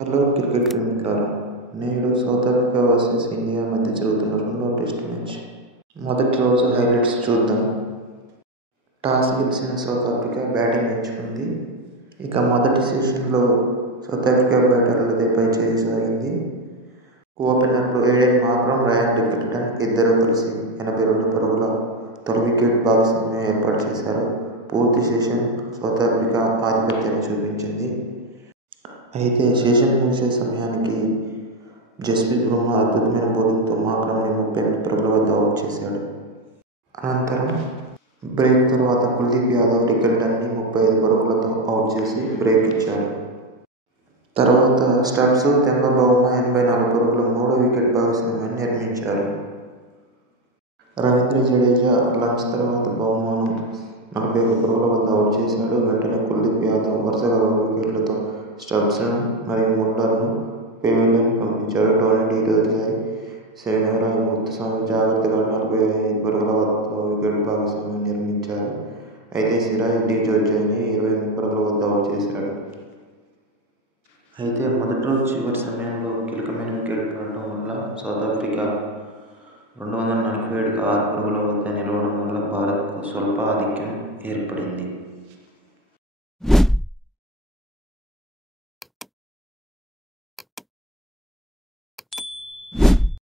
Hello cricket ప్రేమికులారా, నేడు south Africa versus India మధ్య జరుగుతున్న రెండవ టెస్ట్ మ్యాచ్. మొదటి రోజు హైలైట్స్ చూద్దాం. టాస్ గెలిచిన సౌత్ ఆఫ్రికా బ్యాటింగ్ ఎంచుకుంది. ఇక మొదటి సెషన్లో సౌత్ ఆఫ్రికా బ్యాటర్లదే పై చేయి సాగింది. ఓపెనర్లు ఎడెన్ మార్క్రమ్, రయాన్ రికర్టన్ ఇద్దరూ కలిసి 82 పరుగుల తొలి వికెట్ భాగస్వామ్యం ఏర్పాటు చేశారు. పూర్తి సెషన్ సౌత్ ఆఫ్రికా ఆధిపత్యాన్ని చూపించింది. అయితే సెషన్ ముగిసే సమయానికి జస్ప్రీత్ బుమ్రా అద్భుతమైన బౌలింగ్తో మార్క్రమ్ని 38 పరుగుల వద్ద అవుట్ చేశాడు. అనంతరం బ్రేక్ తర్వాత కుల్దీప్ యాదవ్ రికర్టన్ని 35 పరుగులతో అవుట్ చేసి బ్రేక్ ఇచ్చాడు. తర్వాత స్టబ్స్, తెంబ బౌమా 84 పరుగుల మూడో వికెట్ భాగస్వామ్యాన్ని నిర్మించారు. రవీంద్ర జడేజా లంచ్ తర్వాత బౌమాను 41 పరుగుల వద్ద అవుట్ చేశాడు. వెంటనే కుల్దీప్ యాదవ్ వరుసగా 2 వికెట్లతో స్టబ్స్ మరియు ముల్లర్ను పెవిలియన్ పంపించాడు. టోనీ డీరోజర్, ముత్తుస్వామి జాగ్రత్తగా 45 పరుగుల వద్ద వికెట్ భాగస్వామ్యం నిర్మించారు. అయితే సిరాజ్ డీజోర్జ్ని 28 పరుగుల వద్ద అవుట్ చేశాడు. అయితే మొదటి రోజు చివరి సమయంలో కీలకమైన వికెట్ పడడం వల్ల సౌత్ ఆఫ్రికా 247కు 6 పరుగుల వద్ద నిలవడం వల్ల భారత్కు స్వల్ప ఆధిక్యం ఏర్పడింది.